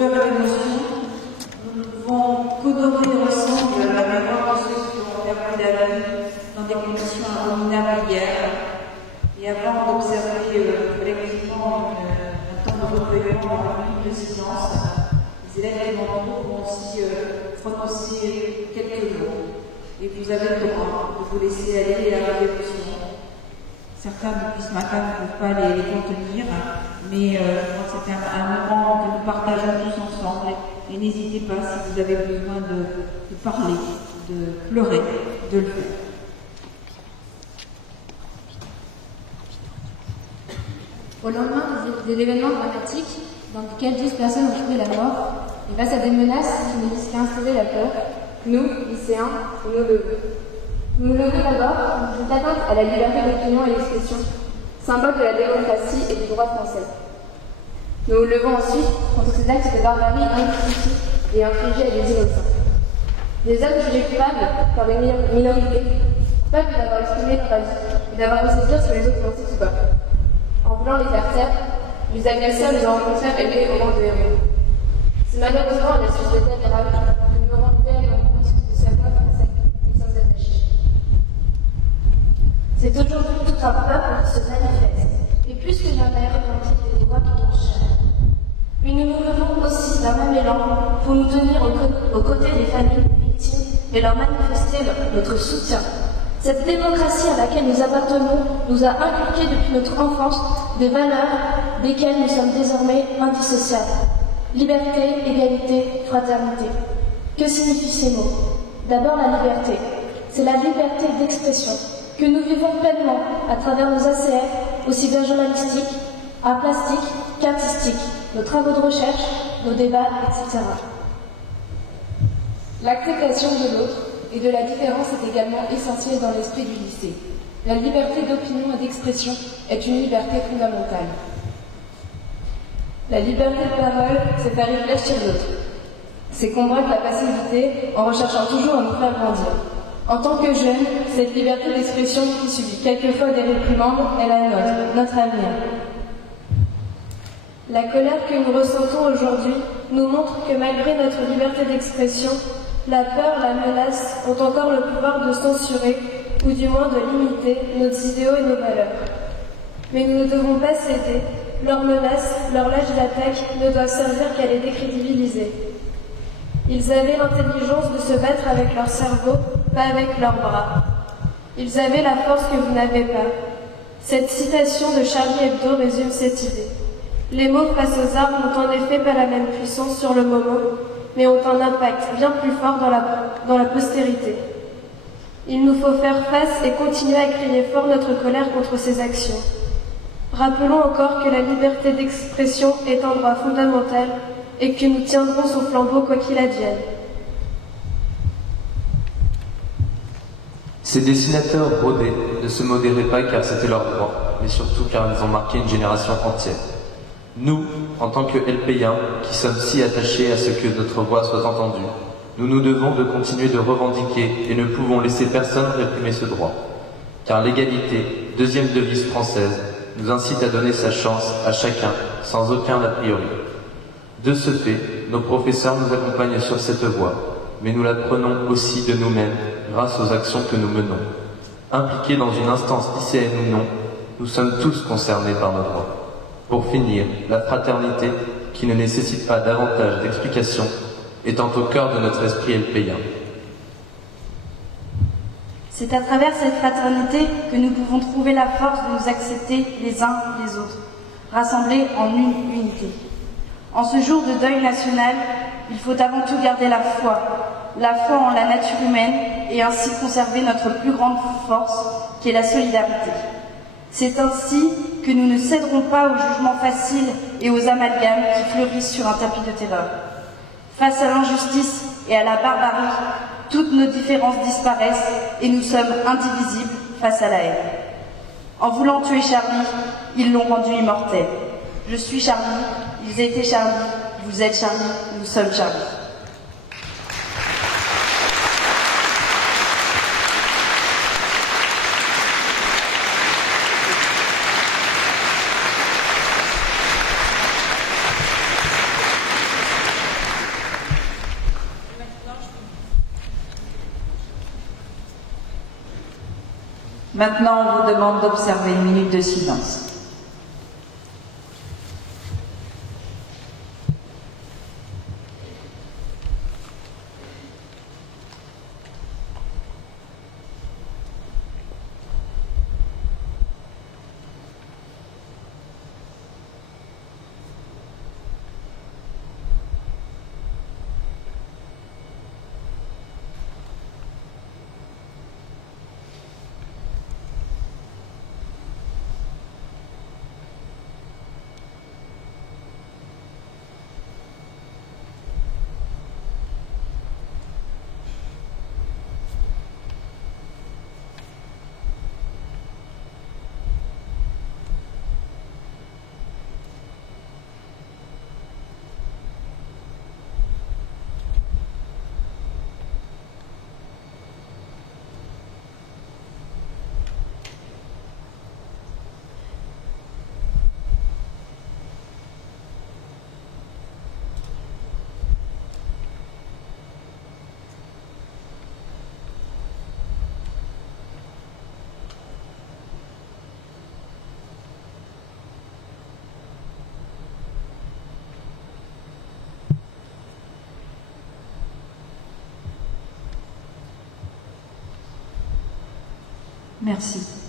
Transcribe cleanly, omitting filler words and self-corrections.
cœur et d'émotion, nous pouvons qu'honorer ensemble la mémoire de ceux qui ont perdu la vie dans des conditions abominables hier. Et avant d'observer collectivement un temps de recueillement dans une minute de silence, les élèves qui vont aussi prononcer quelques mots. Et vous avez le droit de vous laisser aller à la dévotion. Certains depuis ce matin ne peuvent pas les contenir, mais je crois que c'est un moment que nous partageons tous ensemble. Et n'hésitez pas, si vous avez besoin de parler, de pleurer, de le faire. Au lendemain de l'événement dramatique dans lequel 12 personnes ont trouvé la mort, et face à des menaces qui ne disent qu'à installer la peur, nous, lycéens, nous nous levons. Nous nous levons d'abord contre une atteinte à la liberté d'opinion et d'expression, symbole de la démocratie et du droit français. Nous nous levons ensuite contre ces actes de barbarie injustifiés et infligés à des innocents. Des hommes jugés coupables par une minorité, coupables d'avoir exprimé leur avis et d'avoir osé dire ce que les autres pensaient tout bas. En voulant les faire taire, les agresseurs les ont au contraire élevés au rang de héros. C'est malheureusement à la suite de tels drames que nous nous rendons réellement compte de ce à quoi français nous sommes attachés. C'est aujourd'hui tout un peuple qui se manifeste, et plus que jamais revendique des droits qui nous chers. Mais nous nous levons aussi d'un même élan pour nous tenir aux côtés des familles victimes et leur manifester notre soutien. Cette démocratie à laquelle nous appartenons nous a inculqué depuis notre enfance des valeurs desquelles nous sommes désormais indissociables. Liberté, égalité, fraternité. Que signifient ces mots? D'abord la liberté. C'est la liberté d'expression que nous vivons pleinement à travers nos ACR, aussi bien journalistiques, arts plastiques qu'artistiques, nos travaux de recherche, nos débats, etc. L'acceptation de l'autre et de la différence est également essentielle dans l'esprit du lycée. La liberté d'opinion et d'expression est une liberté fondamentale. La liberté de parole, c'est faire réfléchir l'autre. C'est combattre la passivité en recherchant toujours à nous faire grandir. En tant que jeune, cette liberté d'expression qui subit quelquefois des réprimandes est la nôtre, notre avenir. La colère que nous ressentons aujourd'hui nous montre que malgré notre liberté d'expression, la peur, la menace ont encore le pouvoir de censurer, ou du moins de limiter, nos idéaux et nos valeurs. Mais nous ne devons pas céder. Leurs menaces, leur lâche d'attaque ne doivent servir qu'à les décrédibiliser. Ils avaient l'intelligence de se battre avec leur cerveau, pas avec leurs bras. Ils avaient la force que vous n'avez pas. Cette citation de Charlie Hebdo résume cette idée. Les mots face aux armes n'ont en effet pas la même puissance sur le moment, mais ont un impact bien plus fort dans la postérité. Il nous faut faire face et continuer à crier fort notre colère contre ces actions. Rappelons encore que la liberté d'expression est un droit fondamental et que nous tiendrons son flambeau quoi qu'il advienne. Ces dessinateurs brodés ne se modéraient pas car c'était leur droit, mais surtout car ils ont marqué une génération entière. Nous, en tant que LP1, qui sommes si attachés à ce que notre voix soit entendue, nous nous devons de continuer de revendiquer et ne pouvons laisser personne réprimer ce droit. Car l'égalité, deuxième devise française, nous incite à donner sa chance à chacun, sans aucun a priori. De ce fait, nos professeurs nous accompagnent sur cette voie, mais nous la prenons aussi de nous-mêmes grâce aux actions que nous menons. Impliqués dans une instance lycéenne ou non, nous sommes tous concernés par nos droits. Pour finir, la fraternité, qui ne nécessite pas davantage d'explications, étant au cœur de notre esprit LP1. C'est à travers cette fraternité que nous pouvons trouver la force de nous accepter les uns les autres, rassemblés en une unité. En ce jour de deuil national, il faut avant tout garder la foi en la nature humaine et ainsi conserver notre plus grande force, qui est la solidarité. C'est ainsi que nous ne céderons pas aux jugements faciles et aux amalgames qui fleurissent sur un tapis de terreur. Face à l'injustice et à la barbarie, toutes nos différences disparaissent et nous sommes indivisibles face à la haine. En voulant tuer Charlie, ils l'ont rendu immortel. Je suis Charlie, ils étaient Charlie, vous êtes Charlie, nous sommes Charlie. Maintenant, on vous demande d'observer une minute de silence. Merci.